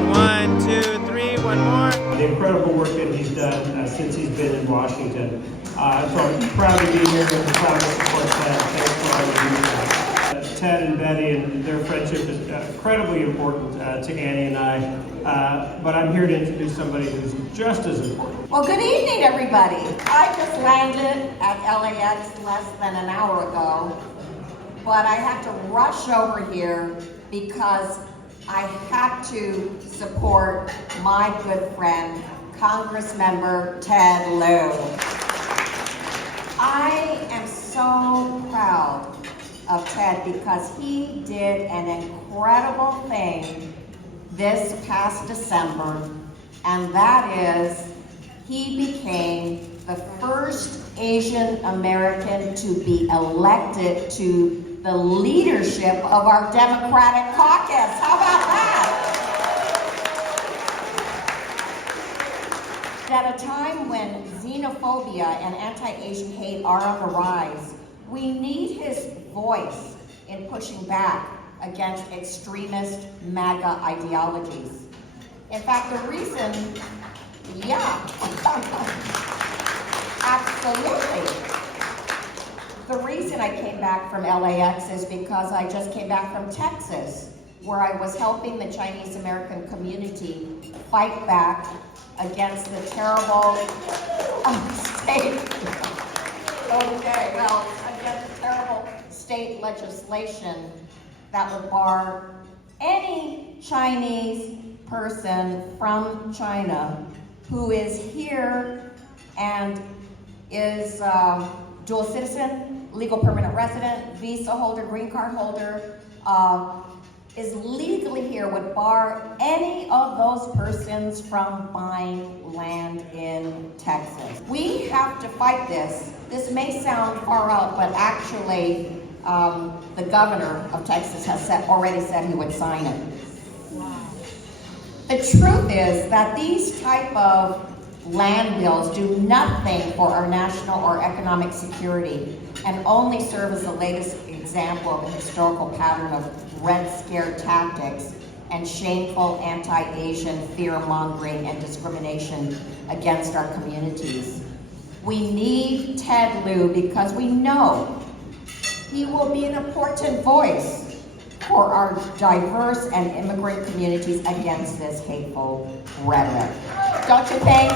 And 1, 2, 3, one more. The incredible work that he's done since he's been in Washington. So I'm proud to be here and proud to support Ted. Thanks for all you do. Ted and Betty and their friendship is incredibly important to Annie and I. But I'm here to introduce somebody who's just as important. Well, good evening, everybody. I just landed at LAX less than an hour ago, but I had to rush over here because I had to support my good friend, Congressmember Ted Lieu. I am so proud of Ted because he did an incredible thing this past December, and that is he became the first Asian American to be elected to the leadership of our Democratic caucus. How about that? At a time when xenophobia and anti-Asian hate are on the rise, we need his voice in pushing back against extremist MAGA ideologies. In fact, the reason, absolutely. The reason I came back from LAX is because I just came back from Texas, where I was helping the Chinese American community fight back against the terrible state legislation that would bar any Chinese person from China who is here and is dual citizen, legal permanent resident, visa holder, green card holder, is legally here, would bar any of those persons from buying land in Texas. We have to fight this. This may sound far out, but actually the governor of Texas has already said he would sign it. Wow. The truth is that these type of land bills do nothing for our national or economic security and only serve as the latest example of a historical pattern of Red Scare tactics and shameful anti-Asian fear-mongering and discrimination against our communities. We need Ted Lieu because we know he will be an important voice for our diverse and immigrant communities against this hateful rhetoric. Don't you think?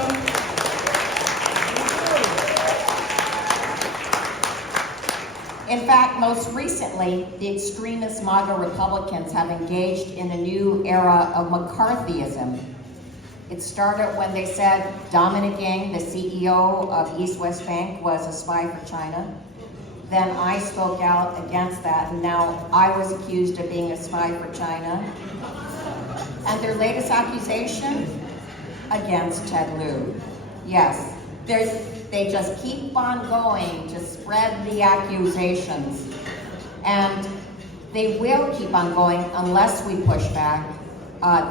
In fact, most recently, the extremist MAGA Republicans have engaged in a new era of McCarthyism. It started when they said Dominic Yang, the CEO of East West Bank, was a spy for China. Then I spoke out against that, and now I was accused of being a spy for China. And their latest accusation? Against Ted Lieu. Yes, they just keep on going to spread the accusations. And they will keep on going unless we push back.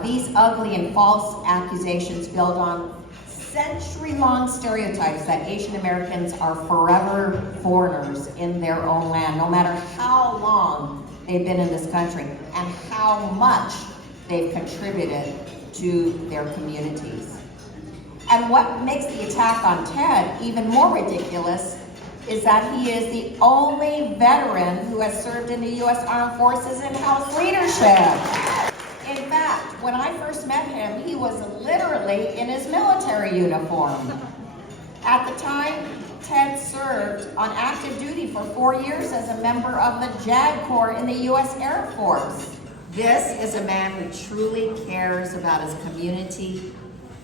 These ugly and false accusations build on century-long stereotypes that Asian Americans are forever foreigners in their own land, no matter how long they've been in this country and how much they've contributed to their communities. And what makes the attack on Ted even more ridiculous is that he is the only veteran who has served in the U.S. Armed Forces in House leadership. In fact, when I first met him, he was literally in his military uniform. At the time, Ted served on active duty for 4 years as a member of the JAG Corps in the U.S. Air Force. This is a man who truly cares about his community.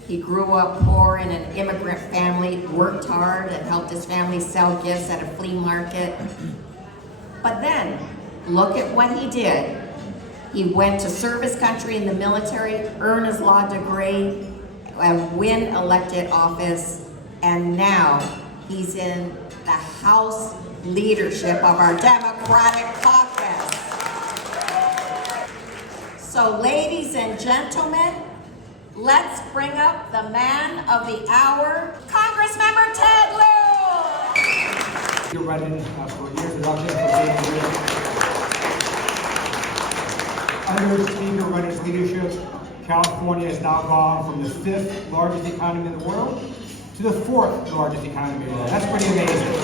He grew up poor in an immigrant family, worked hard, and helped his family sell gifts at a flea market. But then, look at what he did. He went to serve his country in the military, earn his law degree, and win elected office, and now he's in the House leadership of our Democratic caucus. So, ladies and gentlemen, let's bring up the man of the hour, Congressmember Ted Lieu. You're running for years without just for being here. Under Speaker Running's leadership, California has now gone from the 5th largest economy in the world to the 4th largest economy in the world. That's pretty amazing.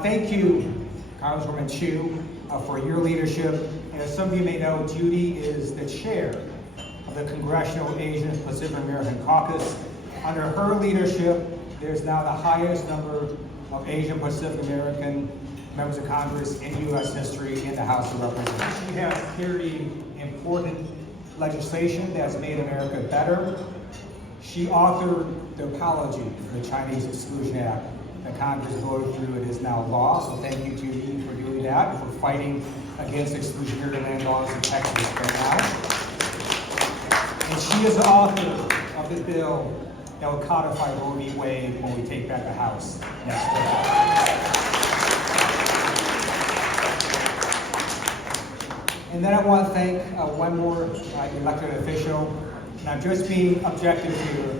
Thank you, Congresswoman Chu, for your leadership. And as some of you may know, Judy is the chair of the Congressional Asian Pacific American Caucus. Under her leadership, there's now the highest number of Asian Pacific American members of Congress in U.S. history in the House of Representatives. She has carried important legislation that has made America better. She authored the apology for the Chinese Exclusion Act that Congress voted through. It is now law, so thank you, Judy, for doing that and for fighting against exclusionary land laws in Texas right now. And she is the author of the bill that will codify Roe v. Wade when we take back the House next week. And then I want to thank one more elected official. And I'm just being objective here.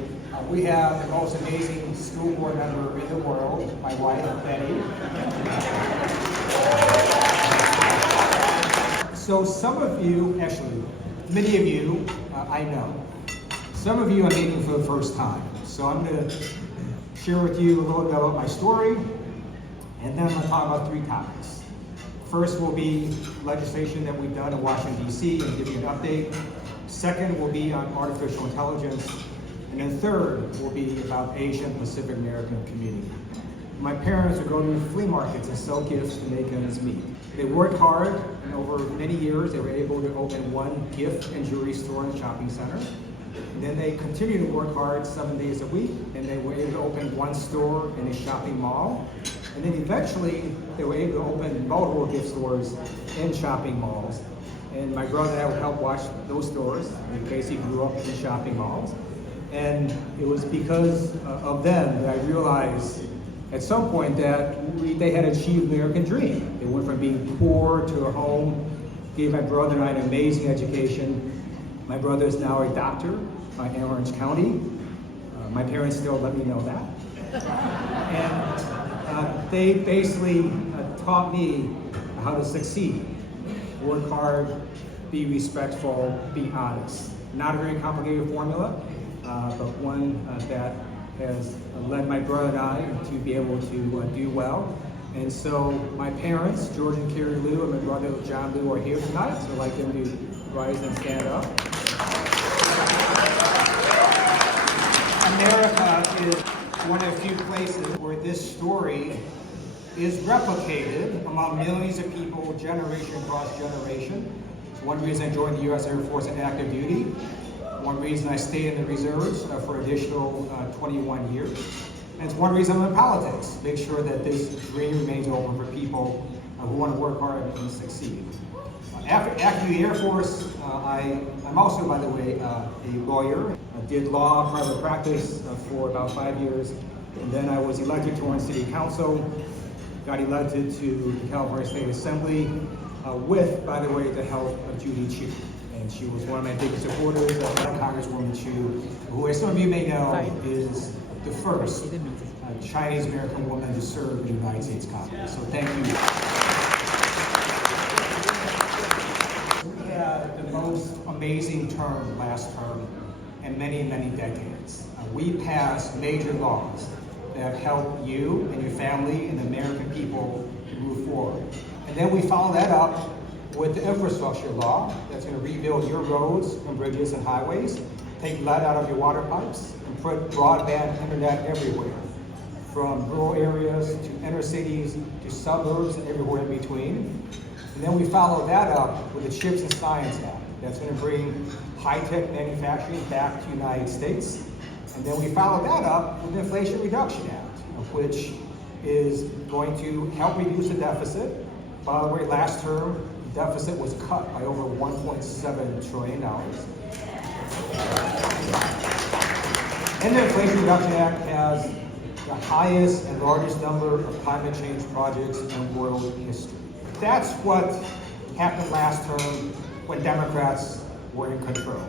We have the most amazing school board member in the world, my wife, Betty. So some of you, actually, many of you, I know. Some of you are meeting for the first time. So I'm going to share with you a little bit about my story, and then I'm going to talk about 3 topics. First will be legislation that we've done in Washington, D.C., and give you an update. Second will be on artificial intelligence. And then third will be about Asian Pacific American community. My parents would go to flea markets and sell gifts to make ends meet. They worked hard, and over many years they were able to open one gift and jewelry store in a shopping center. And then they continued to work hard 7 days a week, and they were able to open one store in a shopping mall. And then eventually they were able to open multiple gift stores in shopping malls. And my brother and I would help watch those stores. We basically grew up in shopping malls. And it was because of them that I realized at some point that they had achieved the American dream. They went from being poor to a home, gave my brother and I an amazing education. My brother is now a doctor in Orange County. My parents still let me know that. And they basically taught me how to succeed. Work hard, be respectful, be honest. Not a very complicated formula, but one that has led my brother and I to be able to do well. And so my parents, George and Carrie Liu, and my brother John Liu are here tonight, so I'd like them to rise and stand up. America is one of the few places where this story is replicated among millions of people, generation across generation. It's one reason I joined the U.S. Air Force in active duty. One reason I stayed in the reserves for additional 21 years. And it's one reason I'm in politics. Make sure that this dream remains open for people who want to work hard and succeed. After the Air Force, I'm also, by the way, a lawyer. I did law, private practice for about 5 years. And then I was elected to Duan City Council, got elected to the California State Assembly with, by the way, the help of Judy Chu. And she was one of my biggest supporters, Congresswoman Chu, who, as some of you may know, is the first Chinese American woman to serve in the United States Congress. So thank you. We had the most amazing term last term in many, many decades. We passed major laws that have helped you and your family and the American people to move forward. And then we followed that up with the infrastructure law that's going to rebuild your roads and bridges and highways, take lead out of your water pipes, and put broadband internet everywhere, from rural areas to inner cities to suburbs and everywhere in between. And then we followed that up with the Chips and Science Act that's going to bring high-tech manufacturing back to the United States. And then we followed that up with the Inflation Reduction Act, which is going to help reduce the deficit. By the way, last term, the deficit was cut by over $1.7 trillion. And the Inflation Reduction Act has the highest and largest number of climate change projects in world history. That's what happened last term when Democrats were in control.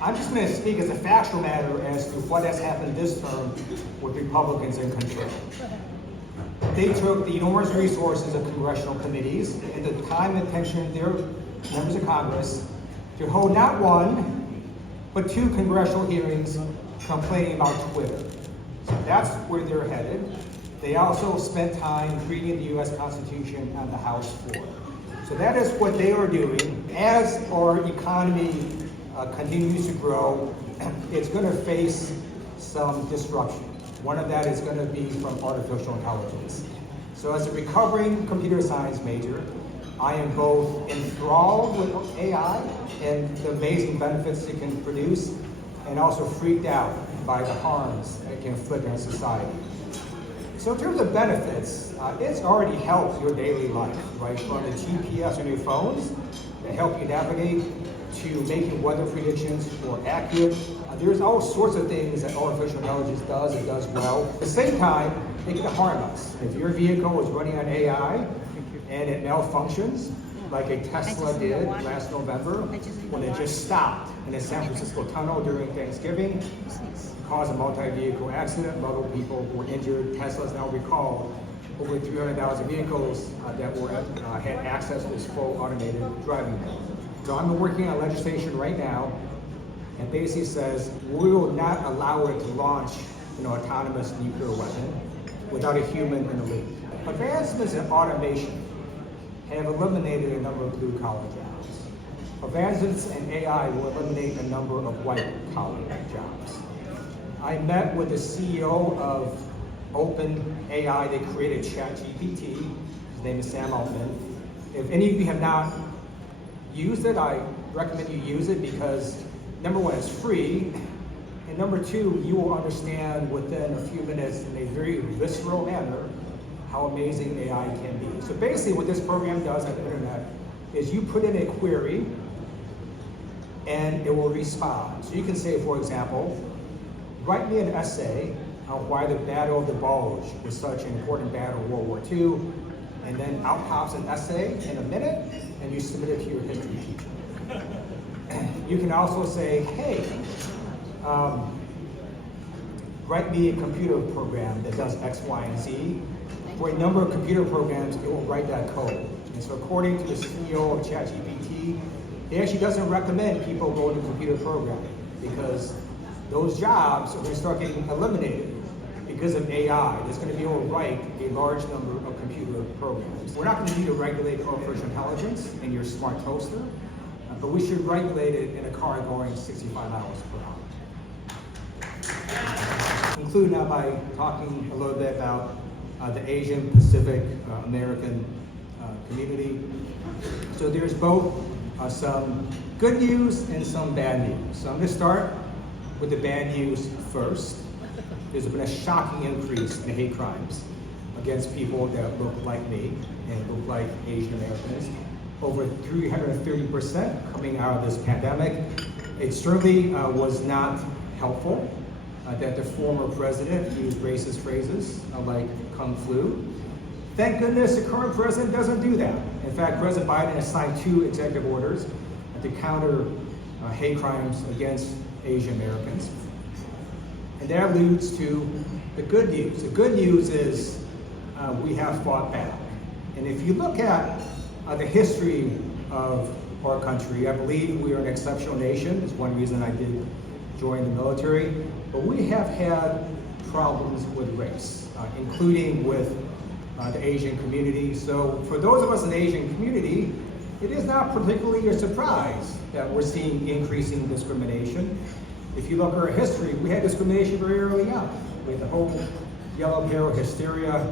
I'm just going to speak as a factual matter as to what has happened this term with Republicans in control. They took the enormous resources of congressional committees and the time and attention of their members of Congress to hold not one, but 2 congressional hearings complaining about Twitter. So that's where they're headed. They also spent time reading the U.S. Constitution on the House floor. So that is what they are doing. As our economy continues to grow, it's going to face some disruption. One of that is going to be from artificial intelligence. So as a recovering computer science major, I am both enthralled with AI and the amazing benefits it can produce, and also freaked out by the harms it can inflict on society. So in terms of benefits, it's already helped your daily life, right? From the GPS on your phones that help you navigate to making weather predictions more accurate. There's all sorts of things that artificial intelligence does, it does well. At the same time, it can harm us. If your vehicle is running on AI and it malfunctions, like a Tesla did last November, when it just stopped in the San Francisco tunnel during Thanksgiving, caused a multi-vehicle accident, multiple people were injured. Tesla's now recalled over 300,000 vehicles that had access to this full automated driving mode. So I'm working on legislation right now, and basically says we will not allow it to launch an autonomous nuclear weapon without a human in the loop. Advancements in automation have eliminated a number of blue-collar jobs. Advancements in AI will eliminate a number of white-collar jobs. I met with the CEO of OpenAI. They created ChatGPT. His name is Sam Altman. If any of you have not used it, I recommend you use it because number one, it's free, and number two, you will understand within a few minutes in a very visceral manner how amazing AI can be. So basically what this program does on the internet is you put in a query and it will respond. So you can say, for example, write me an essay on why the Battle of the Bulge was such an important battle in World War II, and then out pops an essay in a minute, and you submit it to your history teacher. You can also say, hey, write me a computer program that does X, Y, and Z. For a number of computer programs, it will write that code. And so according to the CEO of ChatGPT, he actually doesn't recommend people go into computer programming because those jobs are going to start getting eliminated because of AI. There's going to be able to write a large number of computer programs. We're not going to need to regulate artificial intelligence in your smart toaster, but we should regulate it in a car going 65 miles per hour. Conclude now by talking a little bit about the Asian Pacific American community. So there's both some good news and some bad news. So I'm going to start with the bad news first. There's been a shocking increase in hate crimes against people that look like me and look like Asian Americans. Over 330% coming out of this pandemic. It certainly was not helpful that the former president used racist phrases like Kung Flu. Thank goodness the current president doesn't do that. In fact, President Biden has signed 2 executive orders to counter hate crimes against Asian Americans. And that leads to the good news. The good news is we have fought back. And if you look at the history of our country, I believe we are an exceptional nation. It's one reason I did join the military. But we have had problems with race, including with the Asian community. So for those of us in the Asian community, it is not particularly a surprise that we're seeing increasing discrimination. If you look at our history, we had discrimination very early on. We had the whole yellow peril hysteria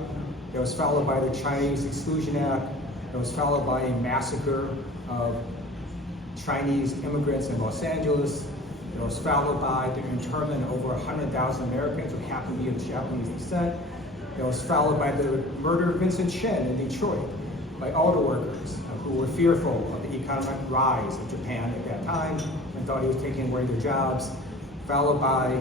that was followed by the Chinese Exclusion Act, that was followed by a massacre of Chinese immigrants in Los Angeles. It was followed by the internment of over 100,000 Americans who happened to be of Japanese descent. It was followed by the murder of Vincent Chin in Detroit by auto workers who were fearful of the economic rise of Japan at that time and thought he was taking away their jobs. Followed by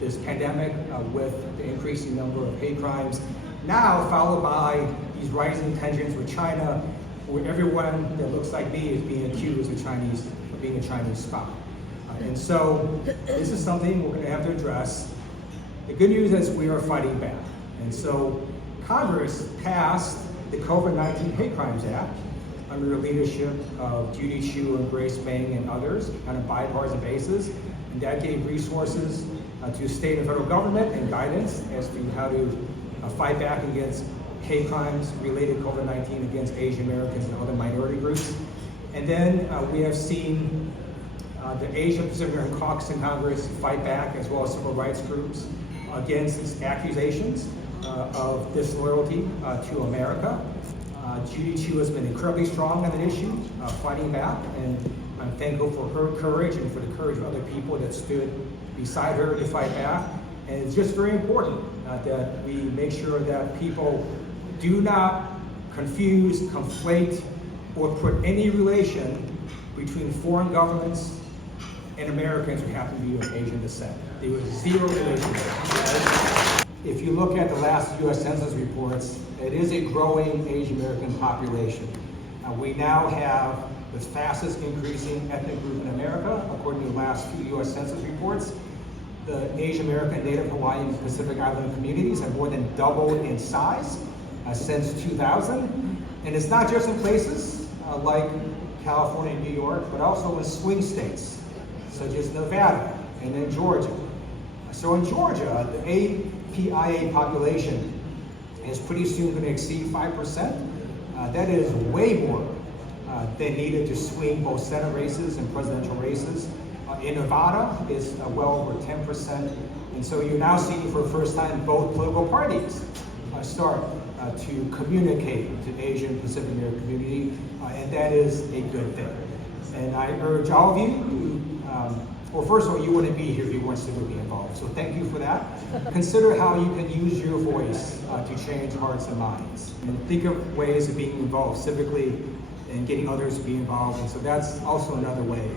this pandemic with the increasing number of hate crimes. Now followed by these rising tensions with China, where everyone that looks like me is being accused of being a Chinese spy. And so this is something we're going to have to address. The good news is we are fighting back. And so Congress passed the COVID-19 Hate Crimes Act under the leadership of Judy Chu and Grace Meng and others on a bipartisan basis. And that gave resources to state and federal government and guidance as to how to fight back against hate crimes related to COVID-19 against Asian Americans and other minority groups. And then we have seen the Asian Pacific American Caucus in Congress fight back, as well as civil rights groups, against these accusations of disloyalty to America. Judy Chu has been incredibly strong on that issue, fighting back, and I'm thankful for her courage and for the courage of other people that stood beside her to fight back. And it's just very important that we make sure that people do not confuse, conflate, or put any relation between foreign governments and Americans who happen to be of Asian descent. There was zero relationship. If you look at the last U.S. Census reports, it is a growing Asian American population. We now have the fastest increasing ethnic group in America, according to the last few U.S. Census reports. The Asian American, Native Hawaiian, and Pacific Islander communities have more than doubled in size since 2000. And it's not just in places like California and New York, but also in swing states, such as Nevada and then Georgia. So in Georgia, the APIA population is pretty soon going to exceed 5%. That is way more than needed to swing both Senate races and presidential races. In Nevada, is well over 10%. And so you're now seeing for the first time both political parties start to communicate to the Asian Pacific American community, and that is a good thing. And I urge all of you, well, first of all, you wouldn't be here if you weren't civically involved. So thank you for that. Consider how you can use your voice to change hearts and minds. And think of ways of being involved civically and getting others to be involved. And so that's also another way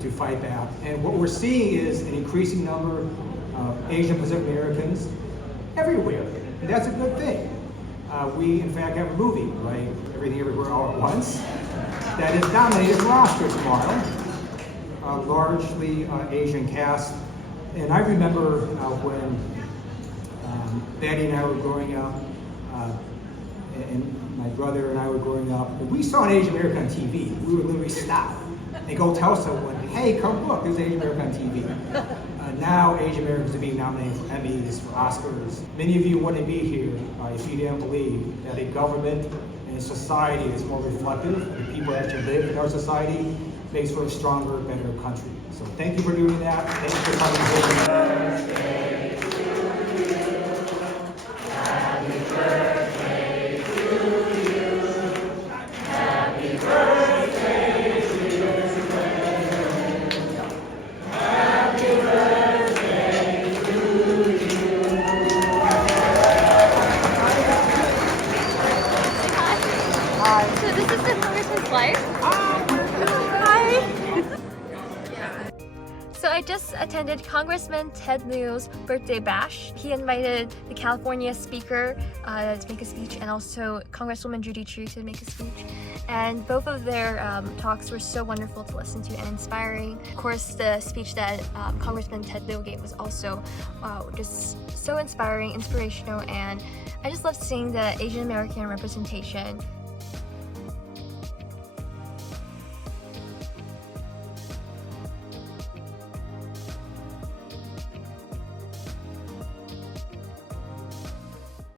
to fight back. And what we're seeing is an increasing number of Asian Pacific Americans everywhere. And that's a good thing. We, in fact, have a movie, right? Everything Everywhere All at Once, that is nominated for Oscars tomorrow. Largely Asian cast. And I remember when Betty and I were growing up, and my brother and I were growing up, and we saw an Asian American on TV. We would literally stop and go tell someone, hey, come look, there's Asian American on TV. Now Asian Americans are being nominated for Emmys, for Oscars. Many of you wouldn't be here if you didn't believe that a government and a society is more reflective of the people that actually live in our society makes for a stronger, better country. So thank you for doing that. Thank you for coming here. So this is the Congressman's wife. Hi. So I just attended Congressman Ted Lieu's birthday bash. He invited the California speaker to make a speech, and also Congresswoman Judy Chu to make a speech. And both of their talks were so wonderful to listen to and inspiring. Of course, the speech that Congressman Ted Lieu gave was also just so inspiring, inspirational, and I just love seeing the Asian American representation